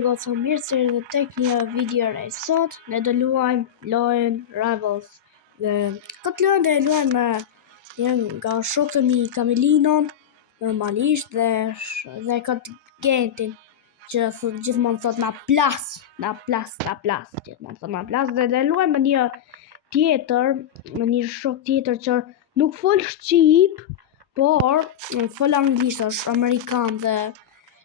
Goca mirë se erdhët tek një video re. Sot ne do luajmë lojën Rivals. Dhe këtë lojë do e luajmë me një nga shokët e mi Kamelino, normalisht, dhe këtë Gentin, që gjithmonë thot na plas, gjithmonë thot na plas, dhe do luajmë me një tjetër, me një shok tjetër që nuk fol shqip, por fol anglisht, është amerikan dhe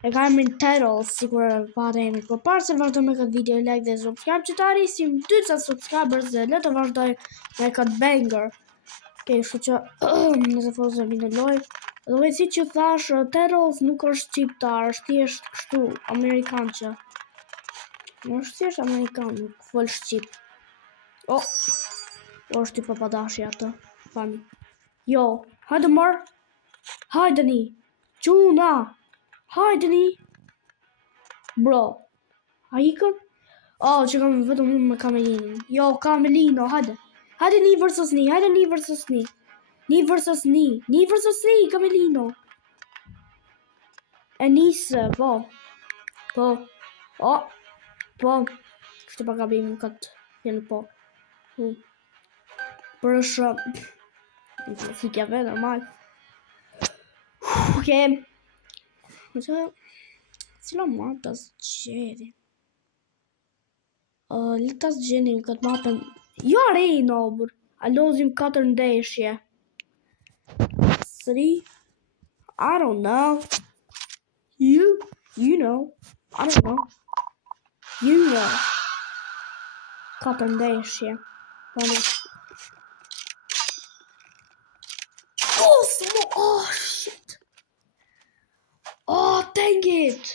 e ka emrin Turtles, sikur patë emrin. Por para se vazhdoj me këtë video, like dhe subscribe që të arrisim 200 subscribers dhe le të vazhdoj me këtë banger. Okej, kështu që nëse fillojmë në lojë, dhe si që thash, Turtles nuk është shqiptar, është thjesht kështu amerikan që. Është thjesht amerikan, nuk fol shqip. Është i papadashi atë, fami. Jo, hajde mor. Hajdeni. Çuna. Hajdeni. Bro. A ikën? Që kam vetëm unë me Kamelino. Jo, Kamelino, hajde. Hajde një versus një, hajde një versus një. Një versus një, Kamelino. E nisë, po. Kështë pa gabim këtë fjellë po. Për është fikjave, normal. Okej. Cila mapë të zgjedi? Le të zgjedim këtë mapën. Jo arena, bër. A lozim 4 ndeshje. 3. I don't know. You know. I don't know. You know. 4 ndeshje. Shit. Dang it.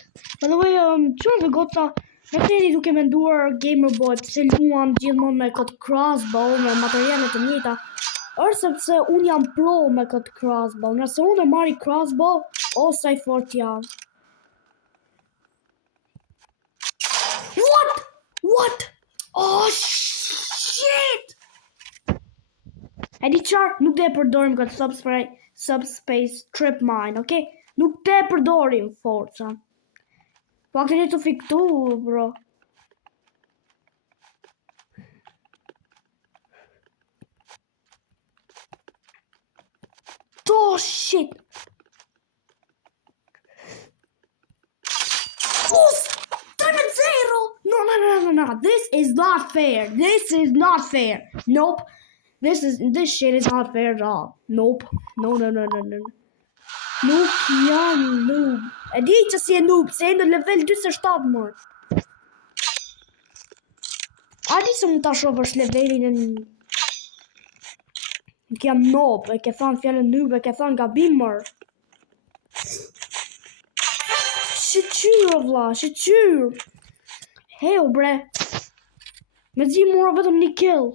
By the way, çfarë dhe goca, në teni duke menduar Gamer Boy pse luan gjithmonë me këtë crossbow, me materialet të njëjta, është sepse unë jam pro me këtë crossbow. Nëse unë e marri crossbow, sa i fort jam. What? Shit! E di qarë, nuk dhe e përdorim këtë subspace trip mine, okay? Nuk te përdorim forca. Po këtë një të fiktu, bro. Shit. 3-0. No. This is not fair. Nope. This shit is not fair at all. Nope. No. Nuk jam noob. E di që si e noob, se e në level 27 mor. A di se më ta shofësh levelin e një. Nuk jam noob, e ke thonë fjallën noob, e ke thonë gabim mor. Shqyr, vla, shqyr. Heo, bre. Me zi mora vetëm një kill.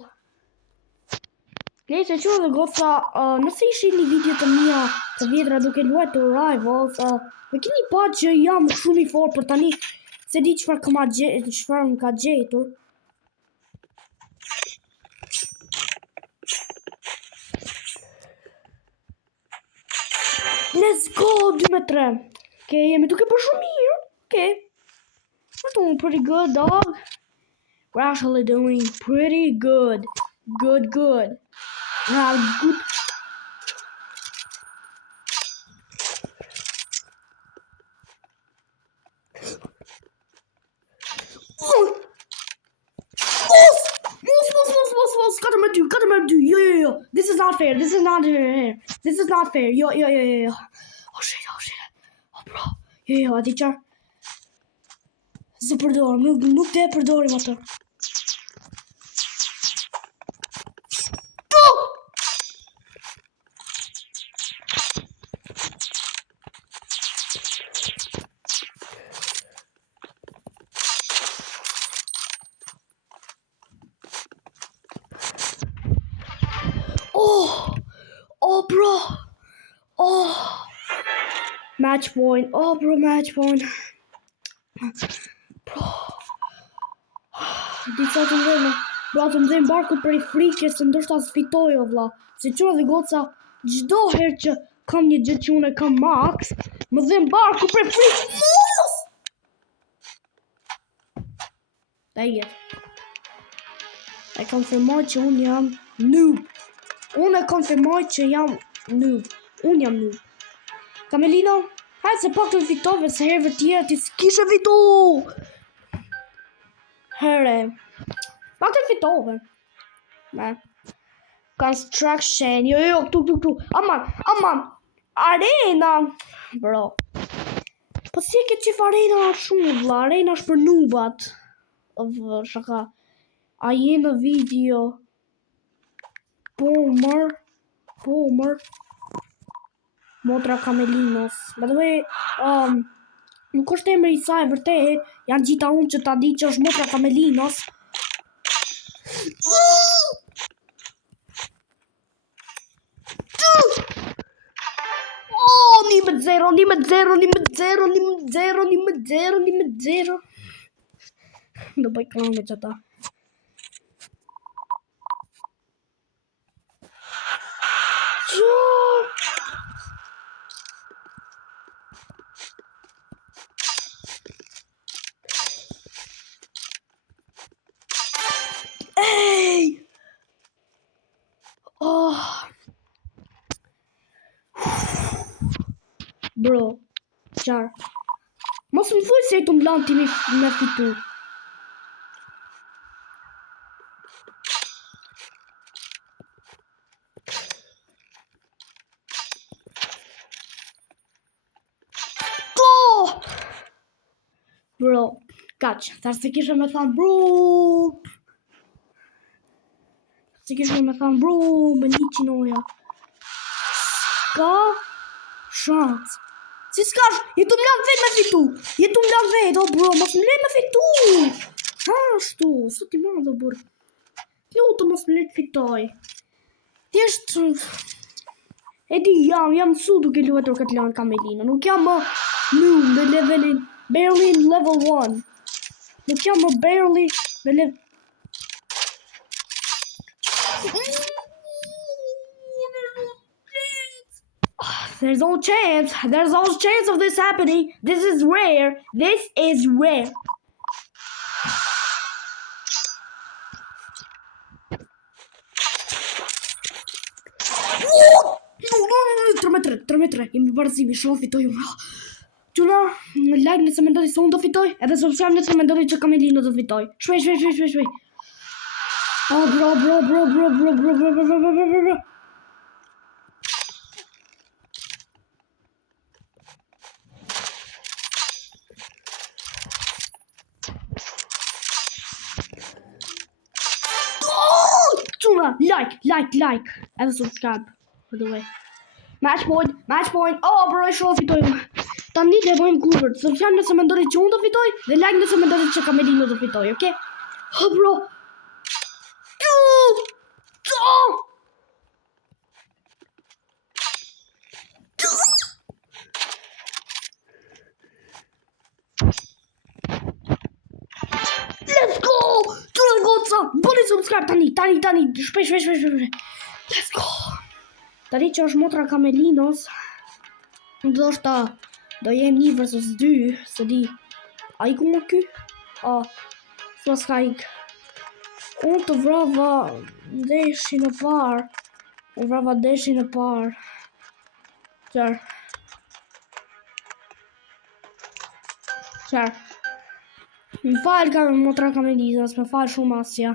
Lejse që dhe goca, nëse ishi një video të mija të vjetra duke luajt të Rivals, me keni pa që jam shumë i fort, për tani se di qëfar më ka gjetur. Let's go, 2-3. Okay, jemi duke për shumë mirë. Okay. We're doing pretty good, dog. We're actually doing pretty good. Good. Good. Cut him out, dude. Yo. This is not fair. Yo. Oh shit. Oh, bro. Yo, teacher. Se përdorim, nuk te përdorim atë. Bro. Match point. Match point. Bro. Di sa të ndërme. Bro, të ndërme barku për i frikës, të ndërshta sfitoj, o vla. Se qërë dhe goca, gjdo herë që kam një gjithë që unë e kam max, më dhem barku për i frikës. Dang it. E konfirmoj që unë jam noob. Unë e konfirmoj që jam noob. Unë jam noob. Kamelino, hajde se pak të fitove, se herëve tjera ti s'kishe fitu. Here. Pak të fitove. Ne. Construction. Jo, këtu. Aman. Arena. Bro. Po si e ke qef arena shumë, vlla? Arena është për nubat. Shaka. A je në video? Po mër. Motra Kamelinos. By the way, nuk është emri i saj vërtet, janë gjitha unë që ta di që është Motra Kamelinos. Nimet zero. Do bëj klan me qëta. Ej! Bro, qarë. Mos më thuj se i të mblan ti me fitu. Bro, kaq, tharë se kishe me thanë bro. Me 100 oja. Ska shans. Si s'ka jetu m'lan vet me fitu. Oh bro, mos m'le me fitu. Ashtu, sot i madhe bur. Lutu mos m'le të fitoj. Thjesht e di jam mësu duke luetur këtë lanë Kamelino. Nuk jam më noob në levelin barely level 1. Nuk jam më barely në level. There's no chance of this happening. This is rare. No. 3 metre. Jemi barazimi, shumë fitoj unë. Quna, në like nëse mendoni se unë do fitoj, edhe subscribe nëse mendoni që Kamelino do fitoj. Shpej. Oh, bro. Like, and subscribe, by the way. Match point. Oh, bro, show fitoj. Tani dhe bëjmë kurvër. Subscribe nëse mendoni që unë do fitoj, dhe like nëse mendoni që Kamelino do fitoj, okay? Oh, bro. Let's go! Bëni subscribe tani. Shpej. Let's go! Tani që është Motra Kamelinos, do jem 1 versus 2, se di. A i ku më ky? S'pas ka ik. Unë të vrava deshin e par. Qarë. Më falë ka Motra Kamelinos, më falë shumë asja.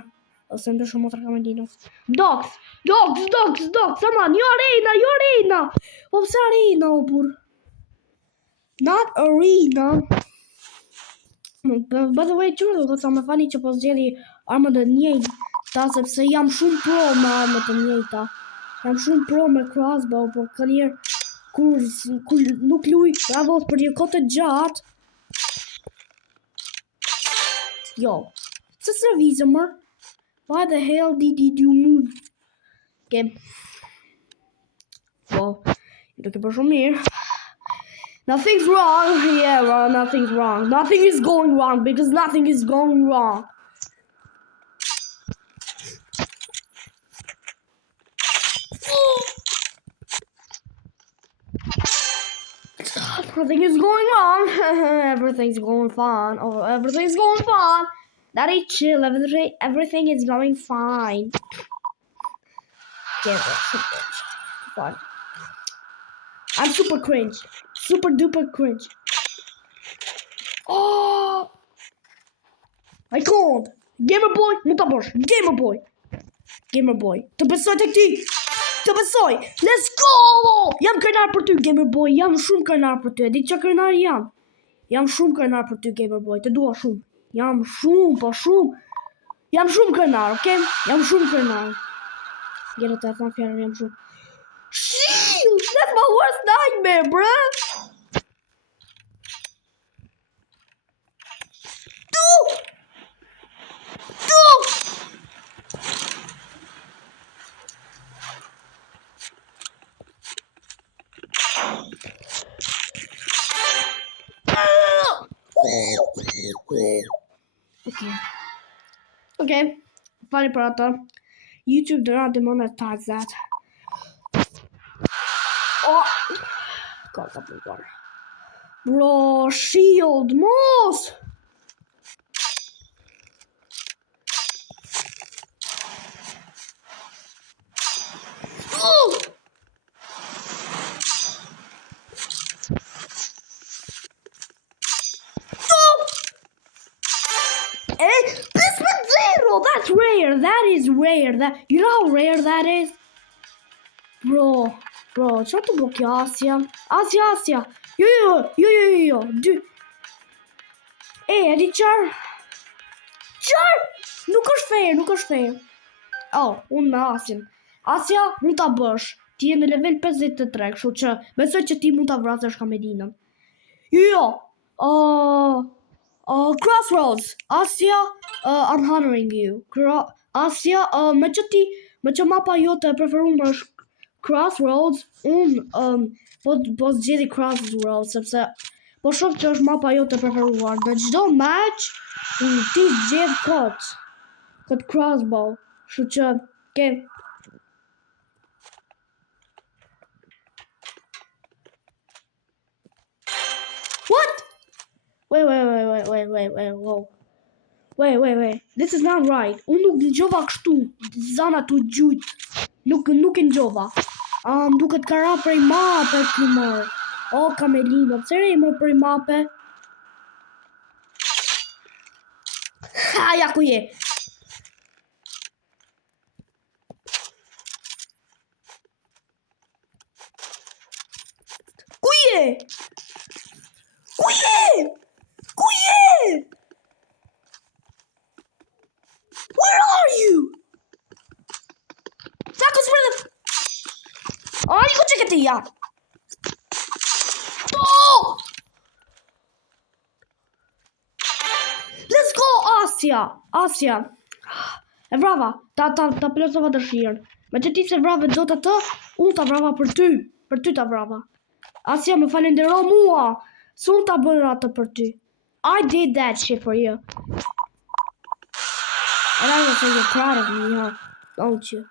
Ose ndë shumë Motra Kamelinos. Dogs, aman, jo arena. Po pëse arena, o bur? Not arena. By the way, qërë do të më fali që po zgjeli armët e njëjta, sepse jam shumë pro me armët e njëjta. Jam shumë pro me crossbow, por kënjer kur nuk luj Ravos për një kohë të gjatë. Yo, se servizë mër? Why the hell did you move? Okay. Well, you look for me. Nothing's wrong. Yeah, well, nothing's wrong. Nothing is going wrong because nothing is going wrong. Nothing is going wrong. Everything's going fine. Oh, everything's going fine. Daddy, chill. Everything is going fine. Fine. I'm super cringe. Super duper cringe. Oh! I can't. Gamer boy, não tá bom. Gamer boy. Gamer boy. Të besoj tek ti. Të besoj. Let's go! Jam krenar për ty, Gamer boy. Jam shumë krenar për ty. E di çfarë krenar jam? Jam shumë krenar për ty, Gamer boy. Të dua shumë. Jam shumë, po shumë. Jam shumë krenar, okay? Jam shumë krenar. Gjera të thon fjalën jam shumë. Shield! That's my worst nightmare, bruh. Okay. Fali për ato. YouTube do na demonetize that. Oh. God, up the water. Bro, shield, moss. Oh. That's rare. That is rare. You know how rare that is? Bro, çfarë të bëj Asia? Asia. Jo. E di çfarë? Nuk është fair. Oh, unë me Asin. Asia, mund ta bësh. Ti je në level 53, kështu që besoj që ti mund ta vrasësh Kamelinën. Jo. Crossroads. Asia, I'm honoring you. Asia, me që mapa jote e preferuar është Crossroads, po zgjidhi Crossroads sepse po shoh që është mapa jote e preferuar. Në çdo match ti zgjedh kët crossbow. Kështu që ke What? Wait. Whoa. Wait. This is not right. Unë nuk dëgjova kështu. Zana tu gjujt. Nuk e dëgjova. Duket ka ra prej mape këmër. O, Kamelina, pse re më prej mape? Ja ku je. Ku je? Where are you? Tacos for the... Oh, you go check it out. Oh! Let's go, Asia. E vrava, ta plotova dëshirën. Me që ti se vrave do të të, unë ta vrava për ty. Për ty ta vrava. Asia më falendero mua. Sun ta bërë atë për ty. I did that shit for you. And I was like, you're proud of me, huh? Don't you?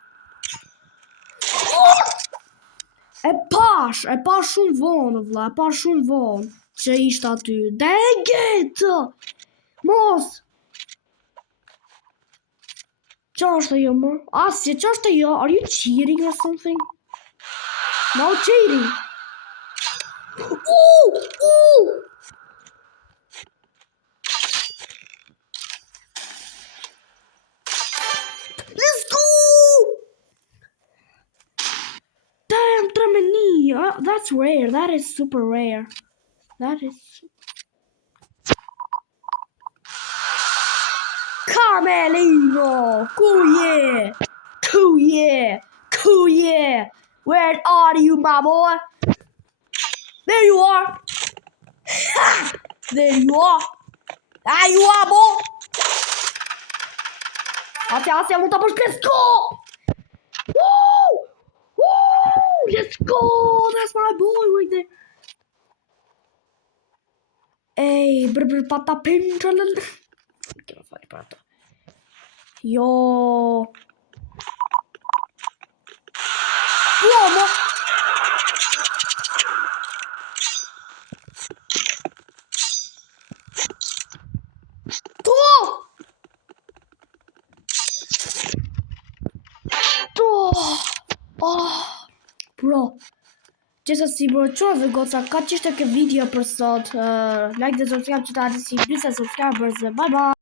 E pash shumë vonë, vlla. E pash shumë vonë që ishte aty. Dang it! Mos! Qa është ajo, më? Asia, qa është ajo? Are you cheating or something? No cheating. Ooh! Let's go! Damn, Tremeni! That's rare. That is super rare. Carmelino! Kuye! Where are you, my boy? There you are! There you are! There you are, boy! Asia, mund ta bësh. Let's go! Woo! Let's go! That's my boy right there. Hey, pata pintralen. Che va fare pata. Yo. Uomo. Oh, bro. Gjithsesi bro, çfarë dhe goca, ka qishte kë video për sot. Like dhe subscribe që ta arrit si 20 subscribers. Bye bye.